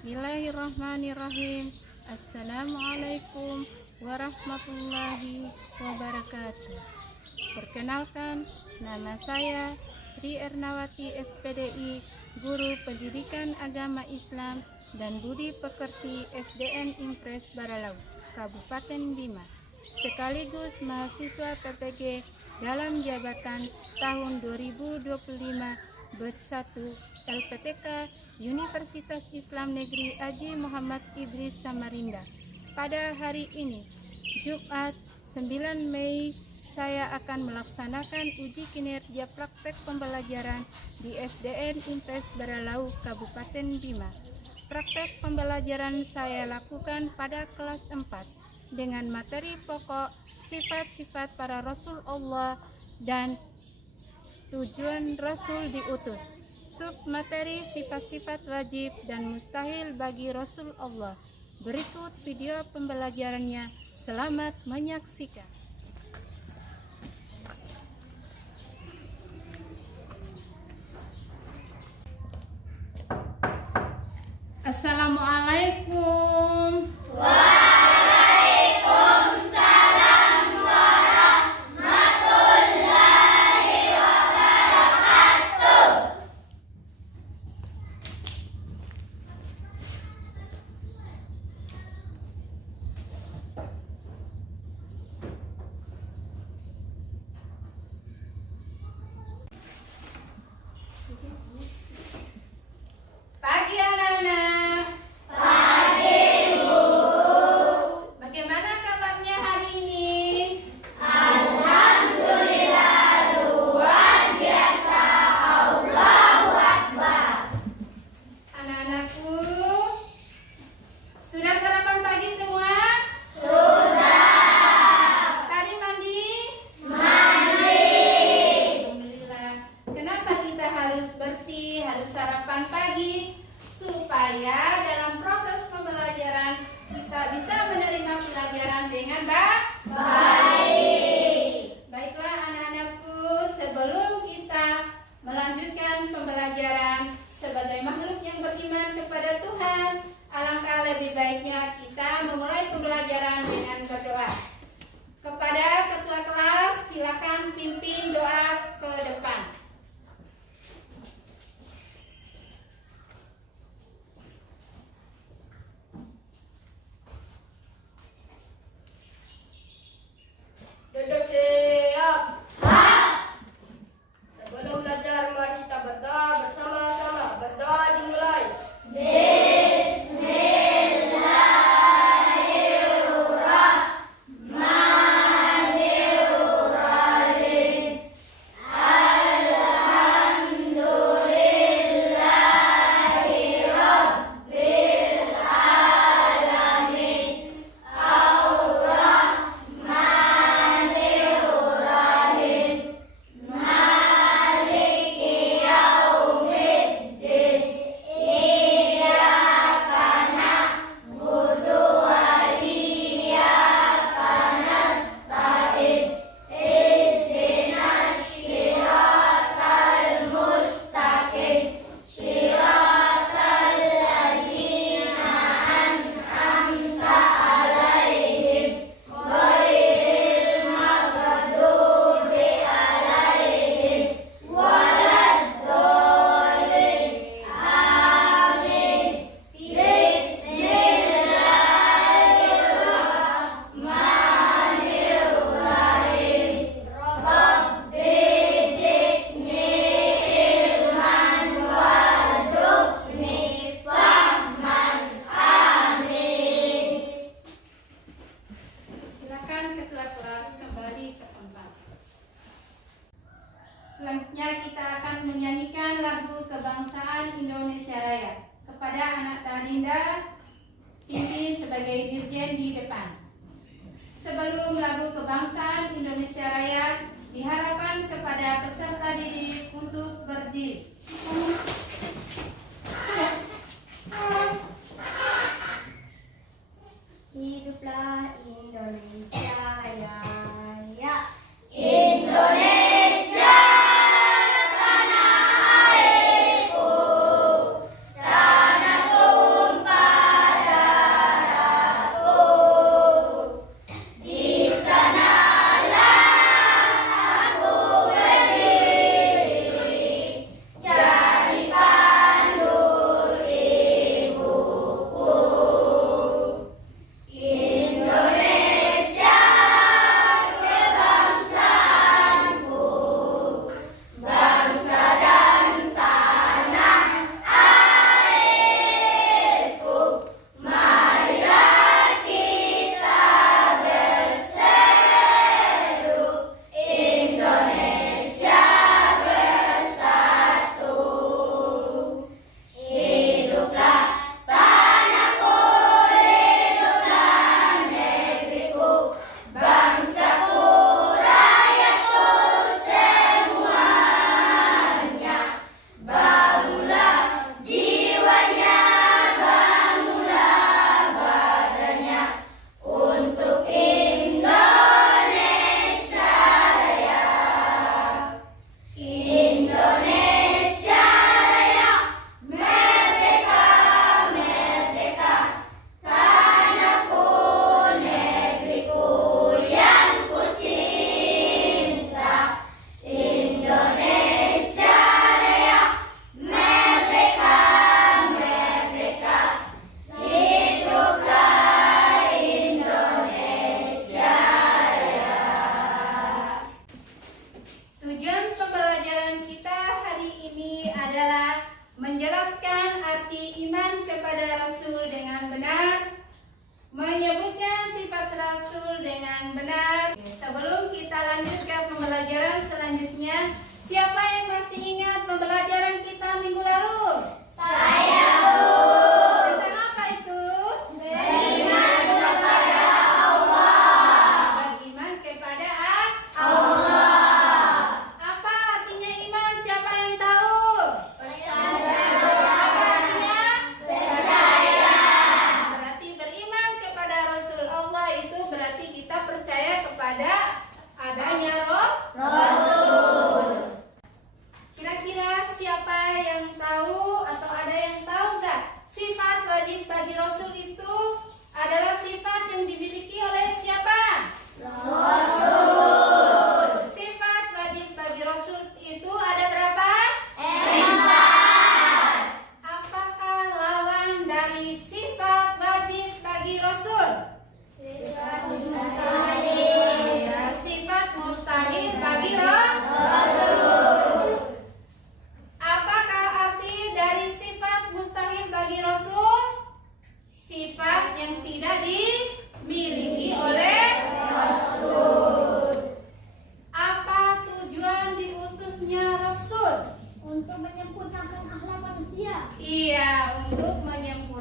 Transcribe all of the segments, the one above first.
Bismillahirrahmanirrahim. Assalamualaikum warahmatullahi wabarakatuh. Perkenalkan, nama saya Sri Ernawati SPDI, Guru Pendidikan Agama Islam dan Budi Pekerti SDN Impres Baralau, Kabupaten Bima, sekaligus mahasiswa PPG dalam jabatan tahun 2025 BED 1 LPTK Universitas Islam Negeri Haji Muhammad Idris Samarinda. Pada hari ini, Jumat 9 Mei, saya akan melaksanakan uji kinerja praktek pembelajaran di SDN Impres Baralau, Kabupaten Bima. Praktek pembelajaran saya lakukan pada kelas 4 dengan materi pokok sifat-sifat para Rasul Allah dan tujuan Rasul diutus. Submateri sifat-sifat wajib dan mustahil bagi Rasul Allah. Berikut video pembelajarannya. Selamat menyaksikan. Assalamualaikum. Pagi anak-anak. Pagi Bu. Bagaimana kabarnya hari ini? Alhamdulillah luar biasa. Allahu Akbar. Anak-anakku, sudah sarapan pagi semua? Sudah. Tadi mandi? Mandi. Alhamdulillah. Kenapa kita harus bersih, harus sarapan pagi? Supaya dalam proses pembelajaran kita bisa menerima pelajaran dengan baik. Baiklah anak-anakku, sebelum kita melanjutkan pembelajaran sebagai makhluk yang beriman kepada Tuhan, alangkah lebih baiknya kita memulai pembelajaran dengan berdoa. Kepada ketua kelas, silakan pimpin doa ke depan. Duduk siap. Sebelum belajar, mari kita berdoa bersama-sama. Berdoa dimulai. Bismillahirrahmanirrahim. Alhamdulillahi Rabbil Alamin. Maliki yaumiddin. Iyyaka na'budu wa iyyaka nasta'in. Ihdinas siratal mustaqim. Siratal ladzina an'amta 'alaihim ghairil maghdubi 'alaihim waladdallin. Amin. Bismillahirrahmanirrahim. Rabbi zidni ilman warzuqni fahman. Amin. Silakan ketua kelas kembali ke tempat. Selanjutnya kita akan menyanyikan lagu kebangsaan Indonesia Raya. Kepada anak Tarinda, pimpin sebagai dirjen di depan. Sebelum lagu kebangsaan Indonesia Raya, diharapkan kepada peserta didik untuk berdiri. Hiduplah Indonesia Raya. Indonesia tanah airku, tanah tumpah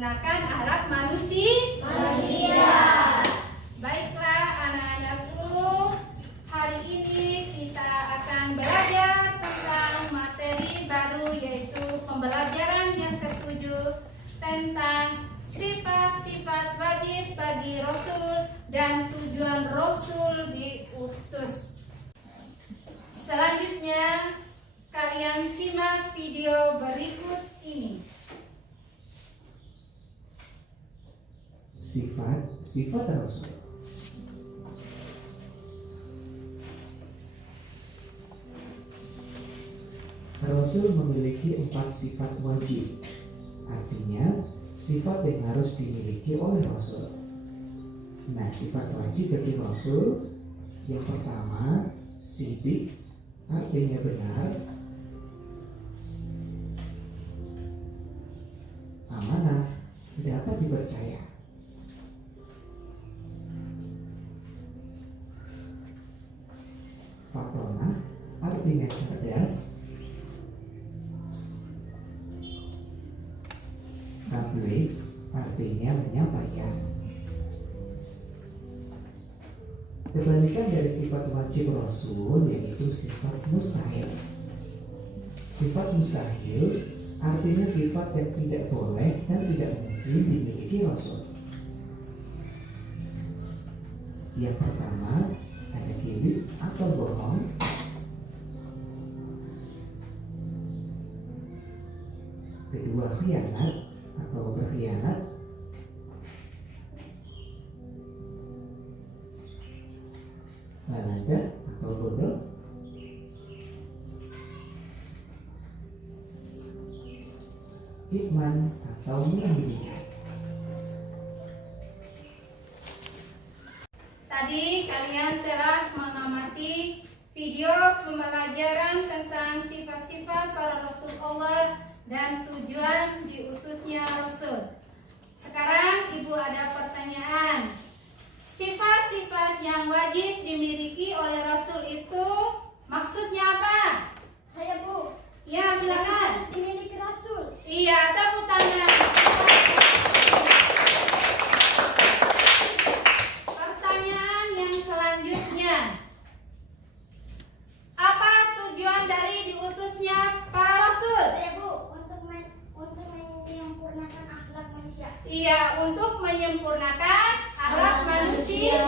menyempurnakan akhlak manusia. Baiklah anak-anakku, hari ini kita akan belajar tentang materi baru, yaitu pembelajaran yang ke-7 tentang sifat-sifat wajib bagi Rasul dan tujuan Rasul diutus. Selanjutnya, kalian simak video berikut ini. Sifat-sifat Rasul. Rasul memiliki 4 sifat wajib. Artinya, sifat yang harus dimiliki oleh Rasul. Nah, sifat wajib bagi Rasul yang pertama, sidik, artinya benar. Amanah, dapat dipercaya. Fatonah, artinya cerdas. Tabligh, artinya menyampaikan. Kebalikan dari sifat wajib Rasul yaitu sifat mustahil. Sifat mustahil artinya sifat yang tidak boleh dan tidak mungkin dimiliki Rasul. Yang pertama, ada kizib atau bohong. Kedua, khianat atau berkhianat. Balada atau bodoh. Kitman atau menyembunyikan. Tadi kalian telah mengamati video pembelajaran tentang sifat-sifat para Rasul Allah dan tujuan diutusnya Rasul. Sekarang Ibu ada pertanyaan. Sifat-sifat yang wajib dimiliki oleh Rasul itu maksudnya apa? Saya, Bu. Ya, silakan. Harus dimiliki Rasul. Iya, tepuk tangan. Pertanyaan yang selanjutnya. Apa tujuan dari diutusnya para Rasul? Saya, Bu, untuk menyempurnakan akhlak manusia. Iya, untuk menyempurnakan akhlak manusia.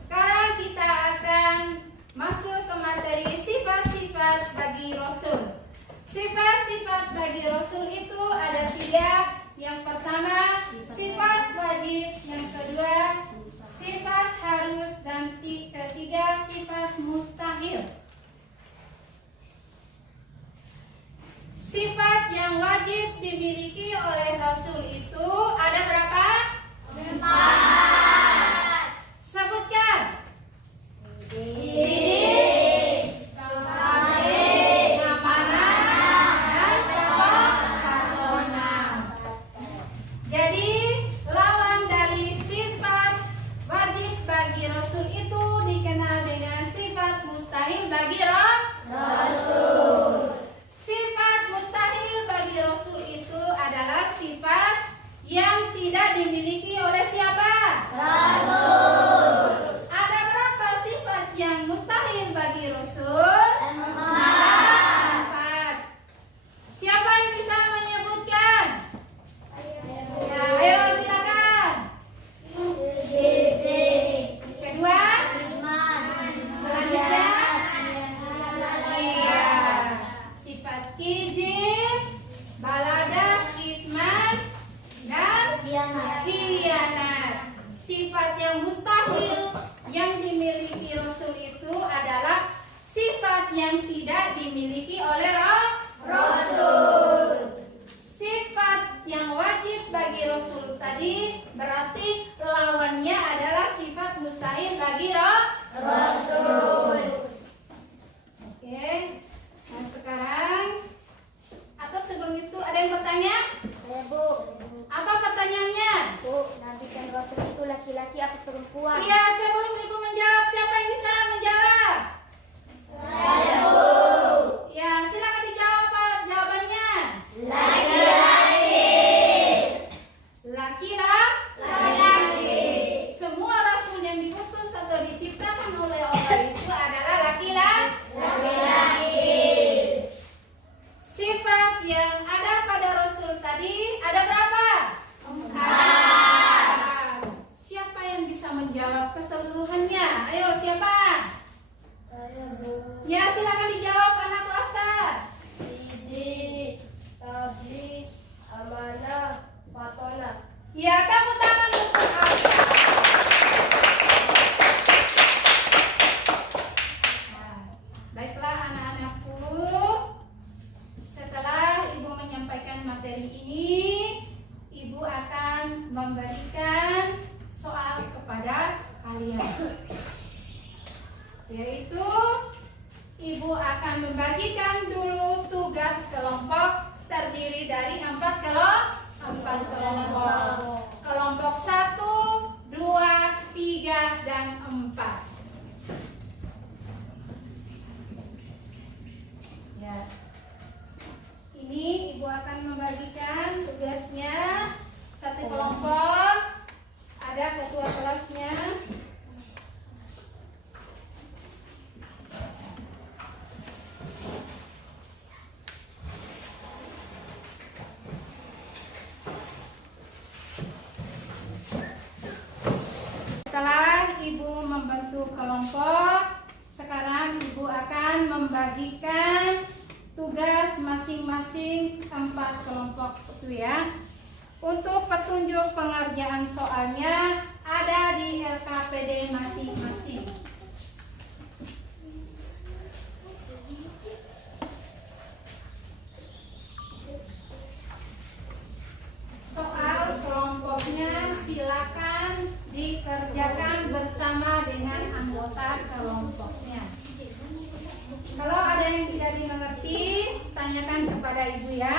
Sekarang kita akan masuk ke materi sifat-sifat bagi Rasul. Sifat-sifat bagi Rasul itu ada 3. Yang pertama, sifat wajib. Yang kedua, sifat harus. Dan ketiga, sifat mustahil. Sifat yang wajib dimiliki oleh Rasul itu ada berapa? 4. Sebutkan. Sidik, tabligh, amanah, dan fatonah. Jadi lawan dari sifat wajib bagi Rasul itu dikenal dengan sifat mustahil bagi Rasul. Sifat mustahil bagi Rasul itu adalah sifat yang tidak dimiliki oleh siapa? Rasul. Ada berapa sifat yang mustahil bagi Rasul? 4. Siapa yang bisa menyebutkan? Ya, ayo silakan. Kedua? Selanjutnya? Iya. Sifat kizib, balada, kitman, dan khianat. Sifat yang mustahil yang dimiliki Rasul itu adalah sifat yang tidak dimiliki oleh Rasul. Sifat yang wajib bagi Rasul tadi berarti lawannya adalah sifat mustahil bagi Rasul. Oke. Nah, sekarang atau sebelum itu ada yang bertanya? Saya, Bu. Apa pertanyaannya? Bu, nantikan Rasul itu laki-laki atau perempuan? Iya, sebelum Ibu menjawab, siapa yang bisa menjawab? Saya, Bu. Ya, silakan dijawab Pak, jawabannya. Laki-laki. dari empat kelompok. Kelompok 1, 2, 3, dan 4. Yes. Ini Ibu akan membagikan tugasnya. Satu kelompok, ada ketua kelasnya. Setelah Ibu membentuk kelompok, sekarang Ibu akan membagikan tugas masing-masing 4 kelompok itu ya. Untuk petunjuk pengerjaan soalnya ada di LKPD masing-masing. Soal kelompoknya silakan dikerjakan bersama dengan anggota kelompoknya. Kalau ada yang tidak dimengerti, tanyakan kepada Ibu ya.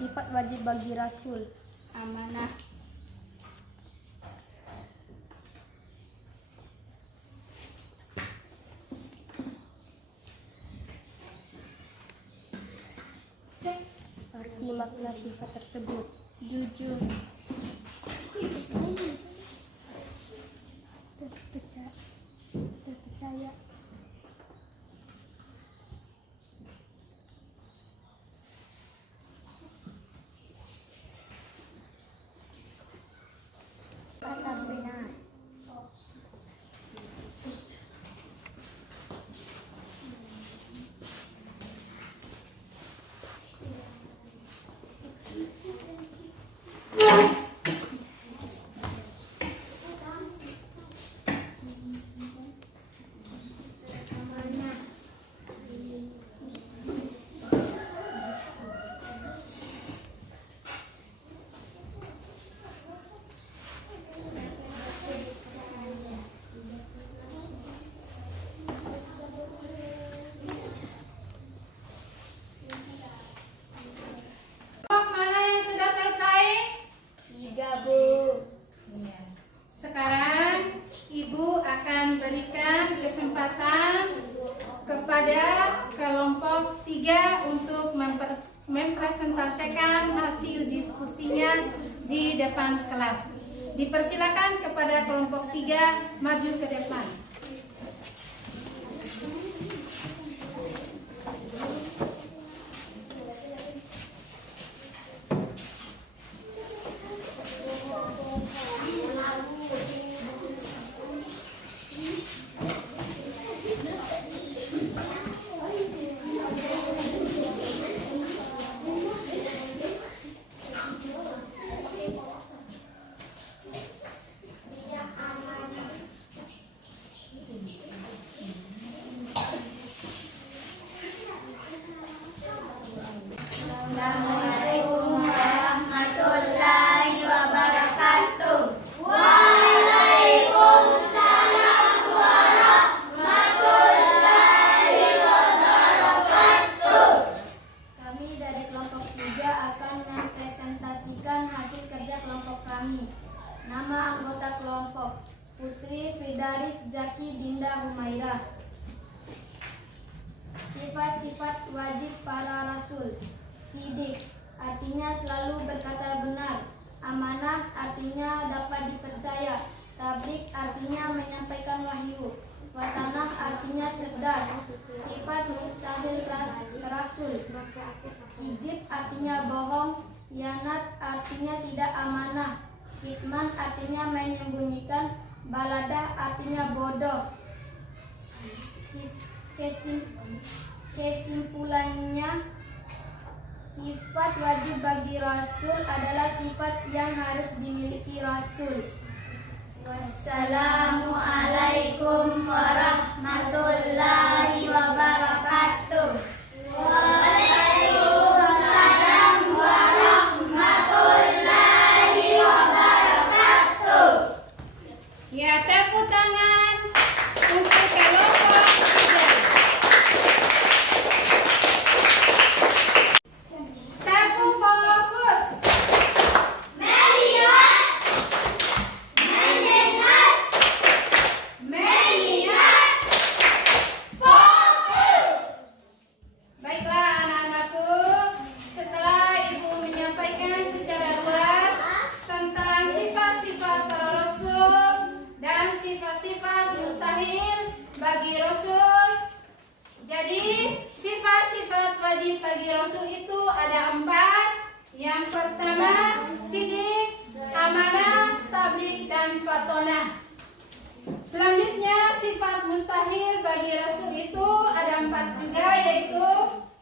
Sifat wajib bagi Rasul. Amanah. Arti makna sifat tersebut. Jujur. Terpercaya. Kata benar. Kelompok mana yang sudah selesai? 3, Bu. Iya. Sekarang Ibu akan berikan kesempatan kepada kelompok 3 untuk mempresentasikan hasil diskusinya di depan kelas. Dipersilakan kepada kelompok 3 maju ke depan. Assalamualaikum warahmatullahi wabarakatuh. Kami dari kelompok 3 akan mempresentasikan hasil kerja kelompok kami. Nama anggota kelompok: Putri Fidaris Zaki Dinda Humairah. Sifat-sifat wajib para rasul: sidik, artinya selalu berkata benar; amanah, artinya dapat dipercaya; tablik, artinya menyampaikan wahyu; watanah, artinya cerdas. Sifat mustahil rasul: hijib, artinya bohong; khianat, artinya tidak amanah; kitman, artinya menyembunyikan; baladah, artinya bodoh. Kesimpulannya, sifat wajib bagi Rasul adalah sifat yang harus dimiliki Rasul. Wassalamualaikum warahmatullahi wabarakatuh. Waalaikumsalam warahmatullahi mustahil bagi Rasul itu ada 4 juga, yaitu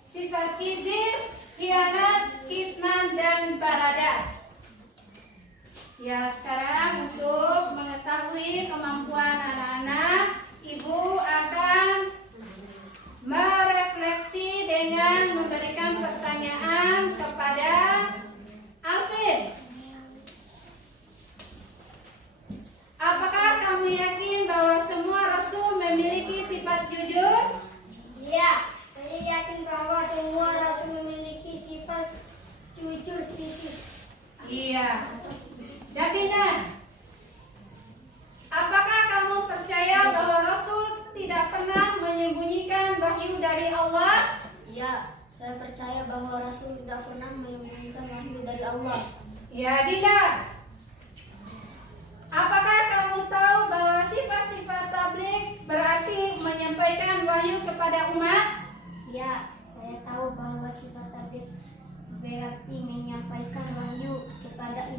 sifat kizib, khianat, kitman, dan baradat. Ya, sekarang untuk mengetahui kemampuan anak-anak, ibu akan merefleksi dengan memberikan pertanyaan kepada Alvin. Apakah kamu yakin bahwa semua Rasul memiliki sifat jujur? Iya, saya yakin bahwa semua rasul memiliki sifat jujur sisi. Iya. Davina, apakah kamu percaya bahwa Rasul tidak pernah menyembunyikan wahyu dari Allah? Iya, saya percaya bahwa rasul tidak pernah menyembunyikan wahyu dari Allah. Ya, Dinda. Apakah kamu tahu bahwa sifat-sifat tabligh berarti menyampaikan wahyu kepada umat? Ya, saya tahu bahwa sifat tabligh berarti menyampaikan wahyu kepada